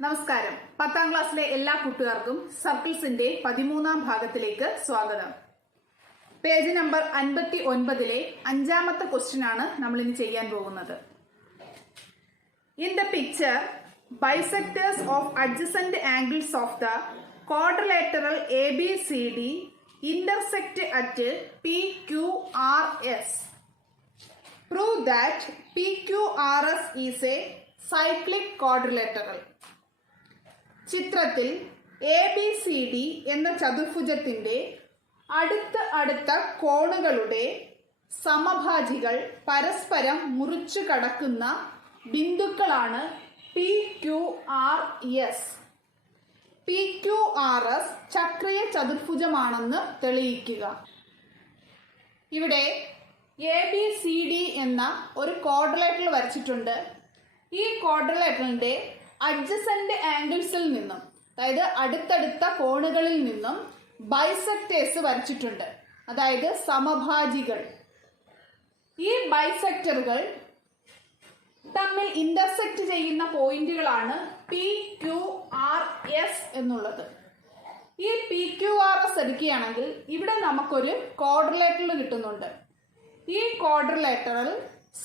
നമസ്കാരം. 10ാം ക്ലാസ്സിലെ എല്ലാ കൂട്ടുകാർക്കും സർക്കിൾസിന്റെ 13ാം ഭാഗത്തിലേക്ക് സ്വാഗതം. പേജ് നമ്പർ 59-ലെ 5ാമത്തെ ക്വസ്റ്റ്യൻ ആണ് നമ്മൾ ഇനി ചെയ്യാൻ പോകുന്നത്. In the picture, bisectors of adjacent angles of the quadrilateral ABCD intersect at PQRS. Prove that PQRS is a cyclic quadrilateral. ചിത്രത്തിൽ ABCD എന്ന ചതുർഭുജത്തിന്റെ അടുത്ത കോണുകളുടെ സമഭാജികൾ പരസ്പരം മുറിച്ചു കടക്കുന്ന ബിന്ദുക്കളാണ് PQRS. PQRS ചക്രീയ ചതുർഭുജമാണെന്ന് തെളിയിക്കുക. ഇവിടെ ABCD എന്ന ഒരു ക്വാഡ്രിലേറ്ററൽ വരച്ചിട്ടുണ്ട്. ഈ ക്വാഡ്രിലേറ്ററിന്റെ അഡ്ജസന്റ് ആംഗിൾസിൽ നിന്നും, അതായത് അടുത്തടുത്ത കോണുകളിൽ നിന്നും ബൈസെക്ടേഴ്സ് വരച്ചിട്ടുണ്ട്, അതായത് സമഭാജികൾ. ഈ ബൈസെക്ടറുകൾ തമ്മിൽ ഇന്റർസെക്ട് ചെയ്യുന്ന പോയിന്റുകളാണ് PQRS എന്നുള്ളത്. ഈ PQRS എടുക്കുകയാണെങ്കിൽ ഇവിടെ നമുക്കൊരു ക്വാഡ്രിലേറ്ററൽ കിട്ടുന്നുണ്ട്. ഈ ക്വാഡ്രിലേറ്ററൽ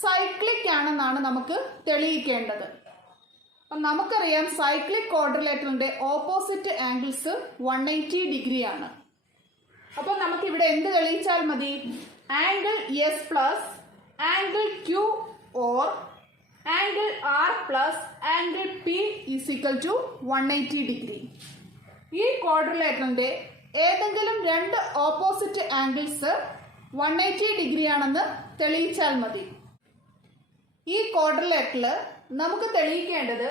സൈക്ലിക് ആണെന്നാണ് നമുക്ക് തെളിയിക്കേണ്ടത്. അപ്പം നമുക്കറിയാം സൈക്ലിക് ക്വാഡ്രിലേറ്ററിന്റെ ഓപ്പോസിറ്റ് ആംഗിൾസ് 180 ഡിഗ്രി ആണ്. അപ്പോൾ നമുക്ക് ഇവിടെ എന്ത് തെളിയിച്ചാൽ മതി? Angle S plus angle Q or angle R plus angle P is equal to 180 degree. ഈ ക്വാഡ്രിലേറ്ററിന്റെ ഏതെങ്കിലും രണ്ട് ഓപ്പോസിറ്റ് ആംഗിൾസ് 180 ഡിഗ്രി ആണെന്ന് തെളിയിച്ചാൽ മതി. ഈ ക്വാഡ്രിലേറ്ററിൽ നമുക്ക് തെളിയിക്കേണ്ടത്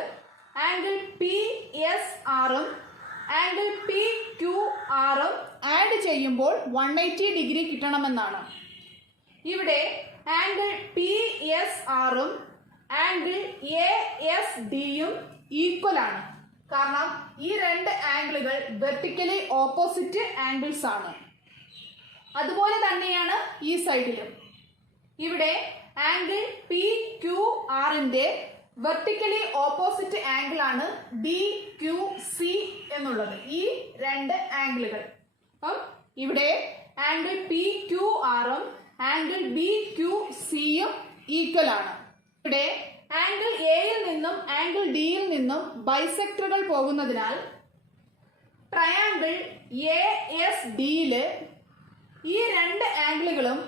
ആംഗിൾ PSRും ആംഗിൾ PQRും ആഡ് ചെയ്യുമ്പോൾ 180 ഡിഗ്രി കിട്ടണമെന്നാണ്. ഇവിടെ ആംഗിൾ PSRും ആംഗിൾ ASDയും ഈക്വൽ ആണ്. കാരണം ഈ രണ്ട് ആംഗിളുകൾ വെർട്ടിക്കലി ഓപ്പോസിറ്റ് ആംഗിൾസ് ആണ്. അതുപോലെ തന്നെയാണ് ഈ സൈഡിലും. ഇവിടെ ആംഗിൾ PQRന്റെ വെർട്ടിക്കലി ഓപ്പോസിറ്റ് ആംഗിൾ ആണ് BQC എന്നുള്ളത്. ഈ രണ്ട് ആംഗിളുകൾ. അപ്പം ഇവിടെ ആംഗിൾ PQRും ആംഗിൾ BQCയും ഈക്വൽ ആണ്. ഇവിടെ ആംഗിൾ എയിൽ നിന്നും ആംഗിൾ ഡിയിൽ നിന്നും ബൈസെക്ടറുകൾ പോകുന്നതിനാൽ ട്രയാംഗിൾ ASDയില് ഈ രണ്ട് ആംഗിളുകളും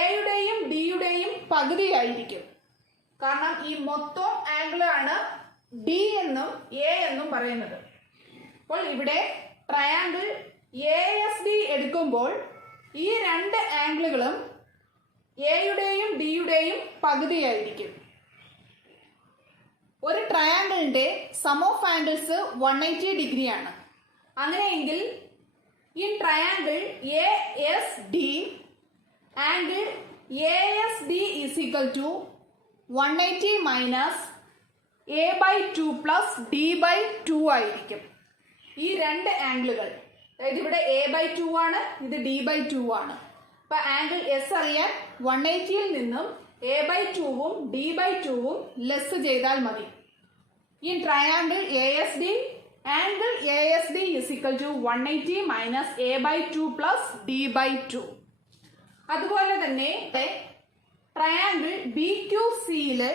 എയുടെയും ഡിയുടെയും പകുതിയായിരിക്കും. കാരണം ഈ മൊത്തം ആംഗിളാണ് ഡി എന്നും എ എന്നും പറയുന്നത്. അപ്പോൾ ഇവിടെ ട്രയാംഗിൾ ASD എടുക്കുമ്പോൾ ഈ രണ്ട് ആംഗിളുകളും എയുടെയും ഡിയുടെയും പകുതിയായിരിക്കും. ഒരു ട്രയാംഗിളിന്റെ സം ഓഫ് ആംഗിൾസ് 180 ഡിഗ്രിയാണ്. അങ്ങനെയെങ്കിൽ ഈ triangle ASD angle ASD is equal to 180 minus A/2 plus D/2 ആയിരിക്കും. ഈ രണ്ട് ആംഗിളുകൾ, അതായത് ഇവിടെ A/2 ആണ്, ഇത് D/2 ആണ്. അപ്പൊ ആംഗിൾ എസ് അറിയാൻ 180യിൽ നിന്നും A/2ഉം D/2ഉം ലെസ് ചെയ്താൽ മതി. ഈ triangle ASD angle ASD is equal to 180 minus A/2 plus D/2. അതുപോലെ തന്നെ ട്രയാംഗിൾ BQCയില്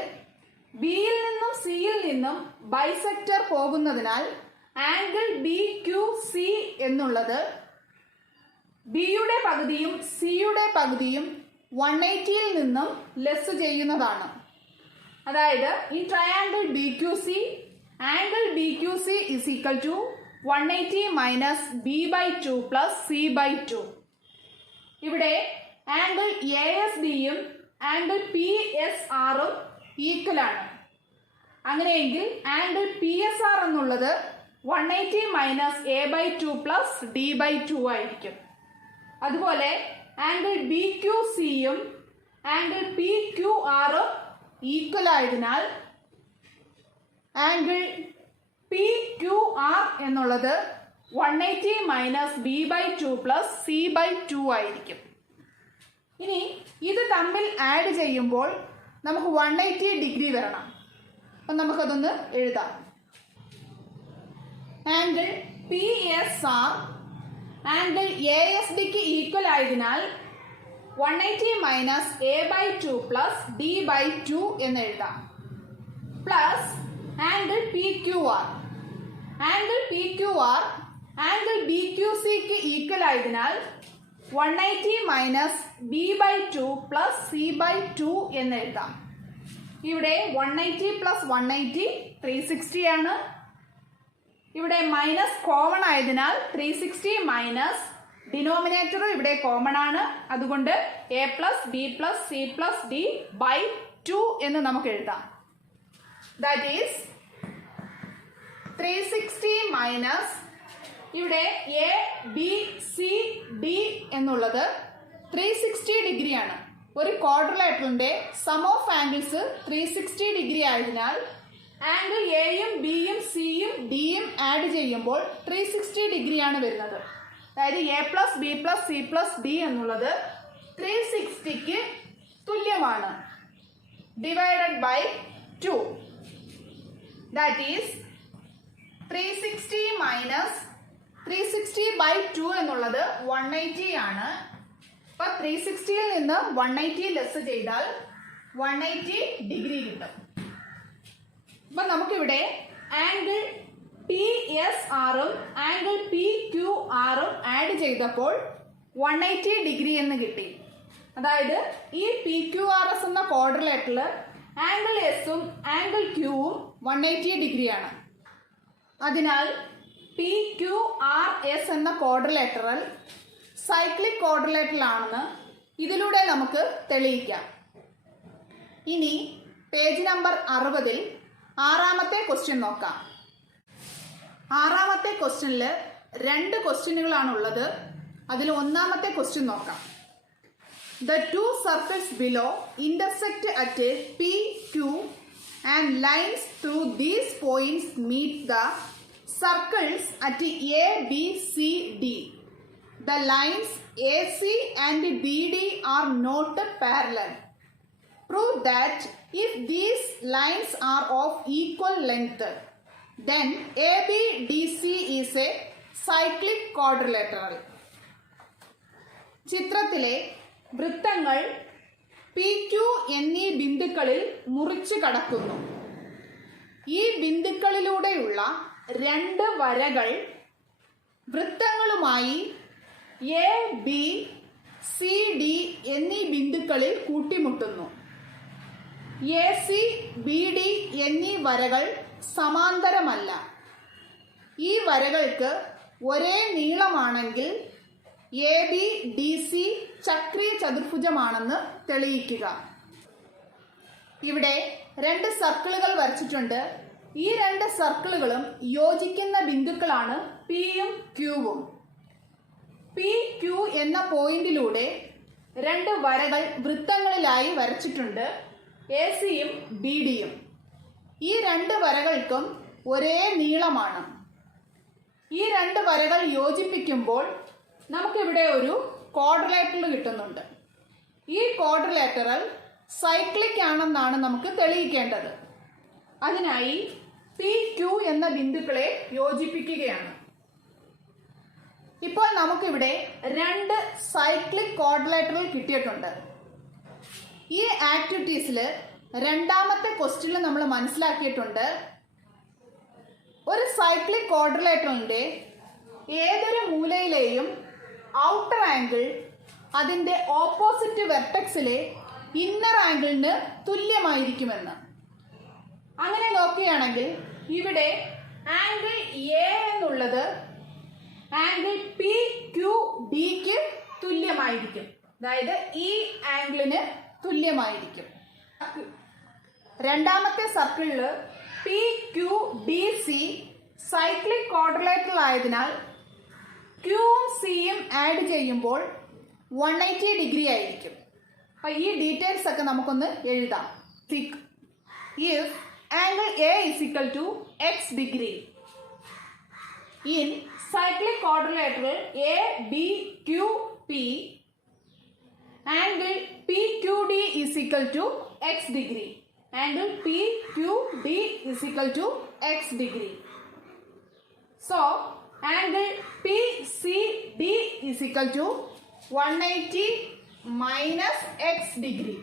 ബിയിൽ നിന്നും സിയിൽ നിന്നും ബൈസെക്ടർ പോകുന്നതിനാൽ ആംഗിൾ BQC എന്നുള്ളത് ബിയുടെ പകുതിയും സിയുടെ പകുതിയും 180യിൽ നിന്നും ലെസ് ചെയ്യുന്നതാണ്. അതായത് ഈ triangle BQC angle BQC is equal to 180 minus B/2 plus C/2. ഇവിടെ ആംഗിൾ ASDയും ആംഗിൾ PSRും ഈക്വൽ ആണ്. അങ്ങനെയെങ്കിൽ ആംഗിൾ PSR എന്നുള്ളത് 180 മൈനസ് A/2 പ്ലസ് D/2 ആയിരിക്കും. അതുപോലെ ആംഗിൾ BQCയും ആംഗിൾ PQRും ഈക്വൽ ആയതിനാൽ ആംഗിൾ PQR എന്നുള്ളത് 180 മൈനസ് B/2 പ്ലസ് C/2 ആയിരിക്കും. ഇനി ഇത് തമ്മിൽ ആഡ് ചെയ്യുമ്പോൾ നമുക്ക് 180 ഡിഗ്രി വരണം. അപ്പം നമുക്കതൊന്ന് എഴുതാം. Angle P S R angle A S ഡിക്ക് ഈക്വൽ ആയതിനാൽ 180 minus A by 2 plus D by 2 എന്ന് എഴുതാം. Plus angle P Q R angle B Q സിക്ക് ഈക്വൽ ആയതിനാൽ 180 minus B by 2 plus C by 2 എന്ന് എഴുതാം. ഇവിടെ 180 പ്ലസ് 180 360 ആണ്. ഇവിടെ മൈനസ് കോമൺ ആയതിനാൽ 360 മൈനസ് ഡിനോമിനേറ്റർ ഇവിടെ കോമൺ ആണ്. അതുകൊണ്ട് A plus B plus C plus D by 2 എന്ന് നമുക്ക് എഴുതാം. ദാറ്റ് ഈസ് 360 മൈനസ് ഇവിടെ എ ബി സി ഡി എന്നുള്ളത് 360 ഡിഗ്രി ആണ്. ഒരു ക്വാഡ്രിലേറ്ററിന്റെ സം ഓഫ് ആംഗിൾസ് 360 ഡിഗ്രി ആയതിനാൽ ആംഗിൾ എയും ബിയും സിയും ഡിയും ആഡ് ചെയ്യുമ്പോൾ 360 ഡിഗ്രിയാണ് വരുന്നത്. അതായത് A plus B plus C plus D എന്നുള്ളത് 360ക്ക് തുല്യമാണ്. Divided by 2. That is 360 minus 360 by 2 എന്നുള്ളത് 180 ആണ്. അപ്പൊ 360യിൽ നിന്ന് 180 ലെസ് ചെയ്താൽ 180 ഡിഗ്രി കിട്ടും. അപ്പൊ നമുക്കിവിടെ ആംഗിൾ പി എസ് ആറും ആംഗിൾ പി ക്യു ആറും ആഡ് ചെയ്തപ്പോൾ 180 ഡിഗ്രി എന്ന് കിട്ടി. അതായത് ഈ പി ക്യു ആർ എസ് എന്ന ക്വാഡ്രിലേറ്ററിൽ ആംഗിൾ എസും ആംഗിൾ ക്യൂവും 180 ഡിഗ്രിയാണ്. അതിനാൽ പി ക്യു ആർ എസ് എന്ന ക്വാഡ്രിലേറ്ററൽ സൈക്ലിക് ക്വാഡ്രിലേറ്ററിലാണെന്ന് ഇതിലൂടെ നമുക്ക് തെളിയിക്കാം. ഇനി പേജ് നമ്പർ 60-ൽ ആറാമത്തെ ക്വസ്റ്റ്യൻ നോക്കാം. ആറാമത്തെ ക്വസ്റ്റ്യനിൽ 2 ക്വസ്റ്റ്യനുകളാണുള്ളത്. അതിൽ ഒന്നാമത്തെ ക്വസ്റ്റ്യൻ നോക്കാം. The two circles below intersect at P, Q and lines through these points meet the circles at A, B, C, D. The lines AC and BD are not parallel. Prove that if these lines are of equal length, then ABDC is a cyclic quadrilateral. ചിത്രത്തിലെ വൃത്തങ്ങൾ P Q എന്നീ ബിന്ദുക്കളിൽ മുറിച്ചു കടക്കുന്നു. ഈ ബിന്ദുക്കളിലൂടെയുള്ള 2 വരകൾ വൃത്തങ്ങളുമായി A B C D എന്നീ ബിന്ദുക്കളിൽ കൂട്ടിമുട്ടുന്നു. A C B D എന്നീ വരകൾ സമാന്തരമല്ല. ഈ വരകൾക്ക് ഒരേ നീളമാണെങ്കിൽ എ ബി ഡി സി ചക്രീയ ചതുർഭുജമാണെന്ന് തെളിയിക്കുക. ഇവിടെ 2 സർക്കിളുകൾ വരച്ചിട്ടുണ്ട്. ഈ 2 സർക്കിളുകളും യോജിക്കുന്ന ബിന്ദുക്കളാണ് പിയും ക്യൂവും. പി ക്യു എന്ന പോയിന്റിലൂടെ 2 വരകൾ വൃത്തങ്ങളിലായി വരച്ചിട്ടുണ്ട്, എ സിയും ബി ഡിയും. ഈ 2 വരകൾക്കും ഒരേ നീളമാണ്. ഈ 2 വരകൾ യോജിപ്പിക്കുമ്പോൾ നമുക്കിവിടെ ഒരു ക്വാഡ്രിലേറ്ററൽ കിട്ടുന്നുണ്ട്. ഈ ക്വാഡ്രിലേറ്ററൽ സൈക്ലിക് ആണെന്നാണ് നമുക്ക് തെളിയിക്കേണ്ടത്. അതിനായി പി ക്യു എന്ന ബിന്ദുക്കളെ യോജിപ്പിക്കുകയാണ്. ഇപ്പോൾ നമുക്കിവിടെ 2 സൈക്ലിക് ക്വാഡ്രിലേറ്ററൽ കിട്ടിയിട്ടുണ്ട്. ഈ ആക്ടിവിറ്റീസിൽ രണ്ടാമത്തെ ക്വസ്റ്റ്യനിൽ നമ്മൾ മനസ്സിലാക്കിയിട്ടുണ്ട്, ഒരു സൈക്ലിക് ക്വാഡ്രിലേറ്ററലിന്റെ ഏതൊരു മൂലയിലെയും ഔട്ടർ ആംഗിൾ അതിന്റെ ഓപ്പോസിറ്റ് വെർട്ടെക്സിലെ ഇന്നർ ആംഗിളിന് തുല്യമായിരിക്കുമെന്ന്. അങ്ങനെ നോക്കുകയാണെങ്കിൽ ഇവിടെ ആംഗിൾ എ എന്നുള്ളത് ആംഗിൾ പി ക്യു ഡിക്ക് തുല്യമായിരിക്കും. അതായത് ഈ ആംഗിളിന് തുല്യമായിരിക്കും. രണ്ടാമത്തെ സർക്കിളിൽ P Q D C cyclic quadrilateral ആയതിനാൽ ക്യൂവും സിയും ആഡ് ചെയ്യുമ്പോൾ 180 ഡിഗ്രി ആയിരിക്കും. അപ്പോൾ ഈ ഡീറ്റെയിൽസ് ഒക്കെ നമുക്കൊന്ന് എഴുതാം. If angle A is equal to x degree in cyclic quadrilateral ABQP, angle PQD is equal to x degree. Angle PQD is equal to x degree. So angle PCD is equal to 180 minus x degree.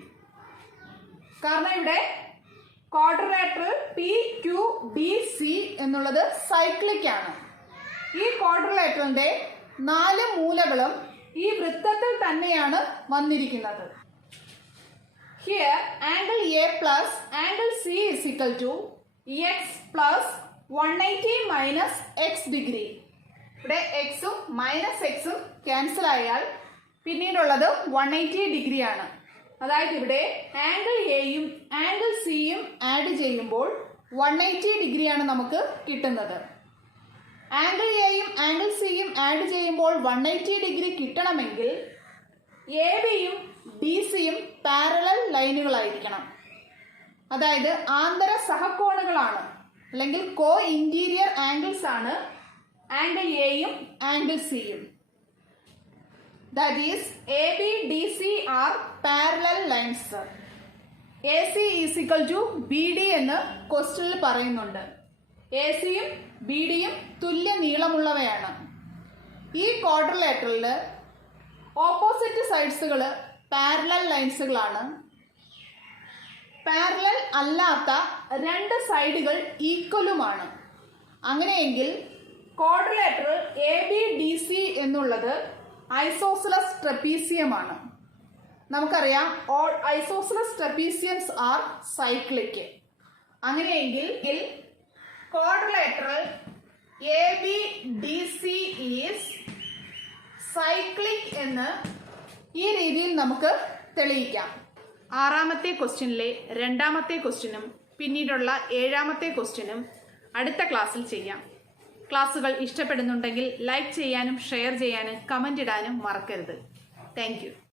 കാരണം ഇവിടെ quadrilateral PQDC എന്നുള്ളത് cyclic ആണ്. ഈ ക്വാഡ്രിലാറ്ററലിന്റെ 4 മൂലകളും ഈ വൃത്തത്തിൽ തന്നെയാണ് വന്നിരിക്കുന്നത്. Here angle A plus angle C is equal to x plus 180 minus x degree. ഇവിടെ xും മൈനസ് എക്സും ക്യാൻസൽ ആയാൽ പിന്നീടുള്ളത് 180 ഡിഗ്രി ആണ്. അതായത് ഇവിടെ ആംഗിൾ എയും ആംഗിൾ സിയും ആഡ് ചെയ്യുമ്പോൾ 180 ഡിഗ്രിയാണ് നമുക്ക് കിട്ടുന്നത്. ആംഗിൾ എയും ആംഗിൾ സിയും ആഡ് ചെയ്യുമ്പോൾ 180 ഡിഗ്രി കിട്ടണമെങ്കിൽ എ ബിയും ഡി സിയും പാരലൽ ലൈനുകളായിരിക്കണം. അതായത് ആന്തര സഹകോണുകളാണ്, അല്ലെങ്കിൽ കോ ഇന്റീരിയർ ആംഗിൾസ് ആണ് ആംഗിൾ എയും ആംഗിൾ സിയും. That is AB DC are parallel lines. AC is equal to BD എന്ന് ക്വസ്റ്റ്യനിൽ പറയുന്നുണ്ട്. ACയും BDയും തുല്യ നീളമുള്ളവയാണ്. ഈ ക്വാഡ്രിലാറ്ററലിൽ ഓപ്പോസിറ്റ് സൈഡ്സുകൾ പാരലൽ ലൈൻസുകളാണ്. പാരലൽ അല്ലാത്ത 2 സൈഡുകൾ ഈക്വലുമാണ്. അങ്ങനെയെങ്കിൽ ക്വാഡ്രിലാറ്ററൽ ABDC എന്നുള്ളത് ഐസോസലസ് ട്രപ്പീസിയമാണ്. നമുക്കറിയാം ഓൾ ഐസോസലസ് ട്രപ്പീസിയംസ് ആർ സൈക്ലിക്. അങ്ങനെയെങ്കിൽ ക്വാഡ്രിലാറ്ററൽ ABDC ഈസ് സൈക്ലിക് എന്ന് ഈ രീതിയിൽ നമുക്ക് തെളിയിക്കാം. 6ാമത്തെ ക്വസ്റ്റ്യനിലെ 2ാമത്തെ ക്വസ്റ്റ്യനും പിന്നീടുള്ള 7ാമത്തെ ക്വസ്റ്റ്യനും അടുത്ത ക്ലാസ്സിൽ ചെയ്യാം. ക്ലാസ്സുകൾ ഇഷ്ടപ്പെടുന്നുണ്ടെങ്കിൽ ലൈക്ക് ചെയ്യാനും ഷെയർ ചെയ്യാനും കമൻ്റ് ഇടാനും മറക്കരുത്. Thank you.